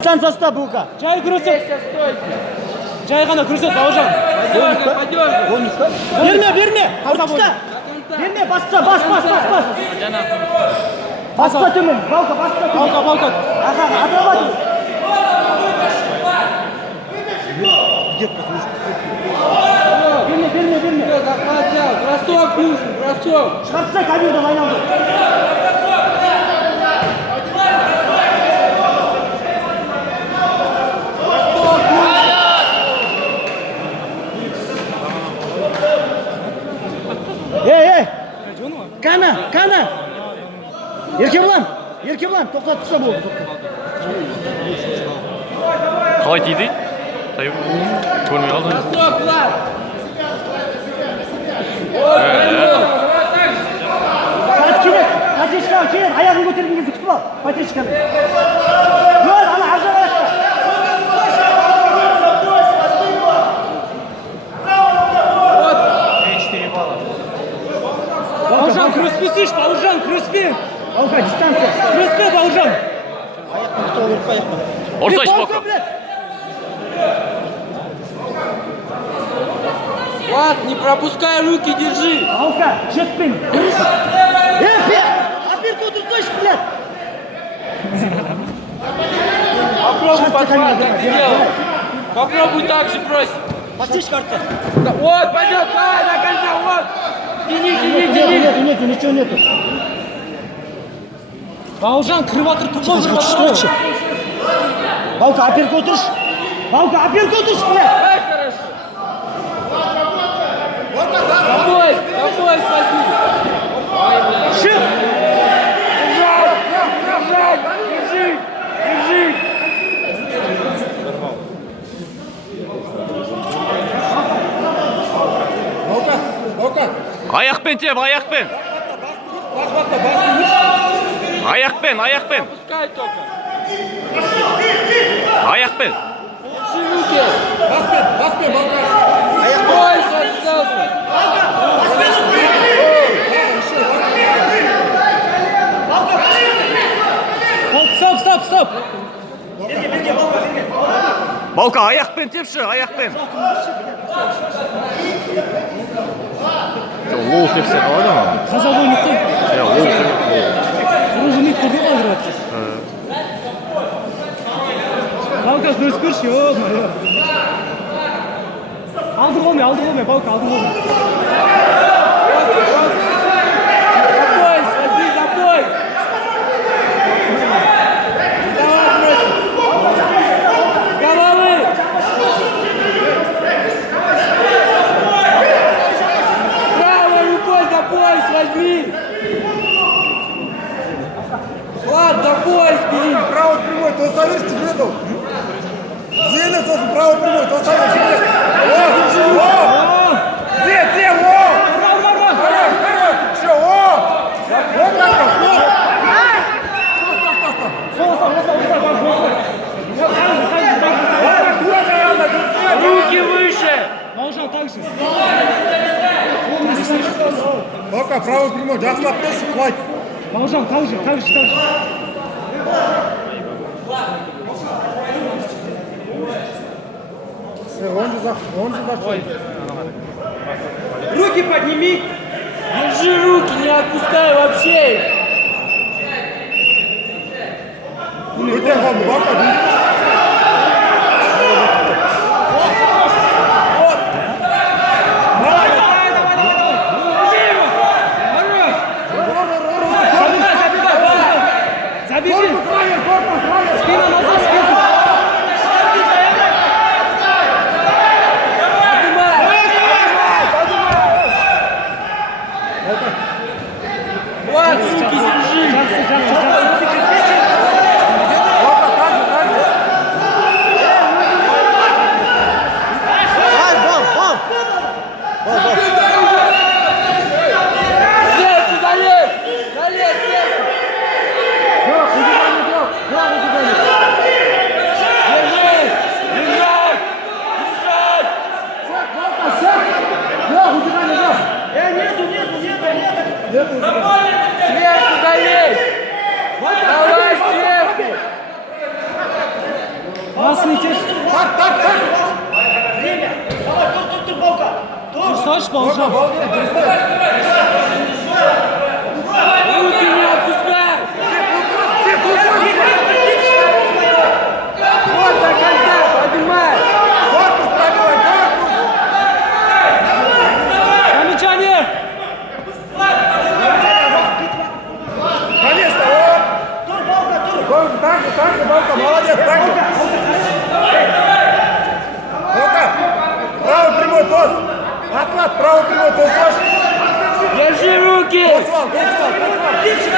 Сан состав Бука. Жай күресет. Жай ғана күресет Бауыржан. Берме. Ұртыста. Берме, баста, бас. Баста төмен. Балка, баста төмен. Балка. Аха, аталма. Берме. Бросок нужен, бросок. Шығартса камердан айналды. Кана! Еркебұлан, тоқтат тұса болды. Қалай тиді? Көрмей қалдым. Бросок, Влад. Патечкаға келен, аяғын көтерген кезде күтіп ал. Патечканы. Ана аржан аяқта. Бауыржан, күреспесейші, Бауыржан, күреспе. Балка, дистанция. Күреспе, Бауыржан. Орсайшы Балка. Влад, не пропускай руки, держи. Балка, жетпен. Апирка отырсайшы, блядь. Попробуй подхват, как ты делал. Попробуй так же брось. Патечка артта. Вот, пойдет, давай, до конца, вот. Тяни. Ничего нету. Бауыржан, кіріп атыр, тұқыл жүріп. Балка, апирка отырш, блядь. Ай, хорошо. Забой, возьми. Шип. Держи. Аяқпен теп, аяқпен. Аяқпен. Пускай только. Аяқпен. Держи руки. Баспен, Балка. Ой, связался. Стоп. Балка, аяқпен тепші, аяқпен. Лоу тепсе қалады ма? Таза ойнап қой. Лоу. Құрылғымен көбе қалдырып жатыр. Балка, көз көрші, алды қолмен, Балка, алды қолмен. Забой. Давай, бросим. С головы. Правой рукой за пояс возьми. Влад, за пояс бери. Правый прямой, то соверши вредов. Зелень, то правый прямой, то соверши вредов. Где, во! Хорош, все, во! Вот так вот. Руки выше. Бауыржан, так же. Балка, правый прямой, жақсылап тұршы, құлайды. Бауыржан, так же. Он же заходит. Руки подними. Держи руки, не отпускай вообще. Өте қалды, Балка. Забежи. Спина назад, спину. Влад, руки держи. слететь. Так. Время. Давай, тур, Волка. Тур. Саш, Балжан. Руки не отпускай. Вот до конца, поднимай. Корпус пробивай, корпус. Замечание. Конечно, вот. Тур, Волка, тур. Волка, так же, Волка, молодец, так же. Волка, правый прямой тос. Отклад, правый прямой тос. Держи руки. Тос, Вал. Птички,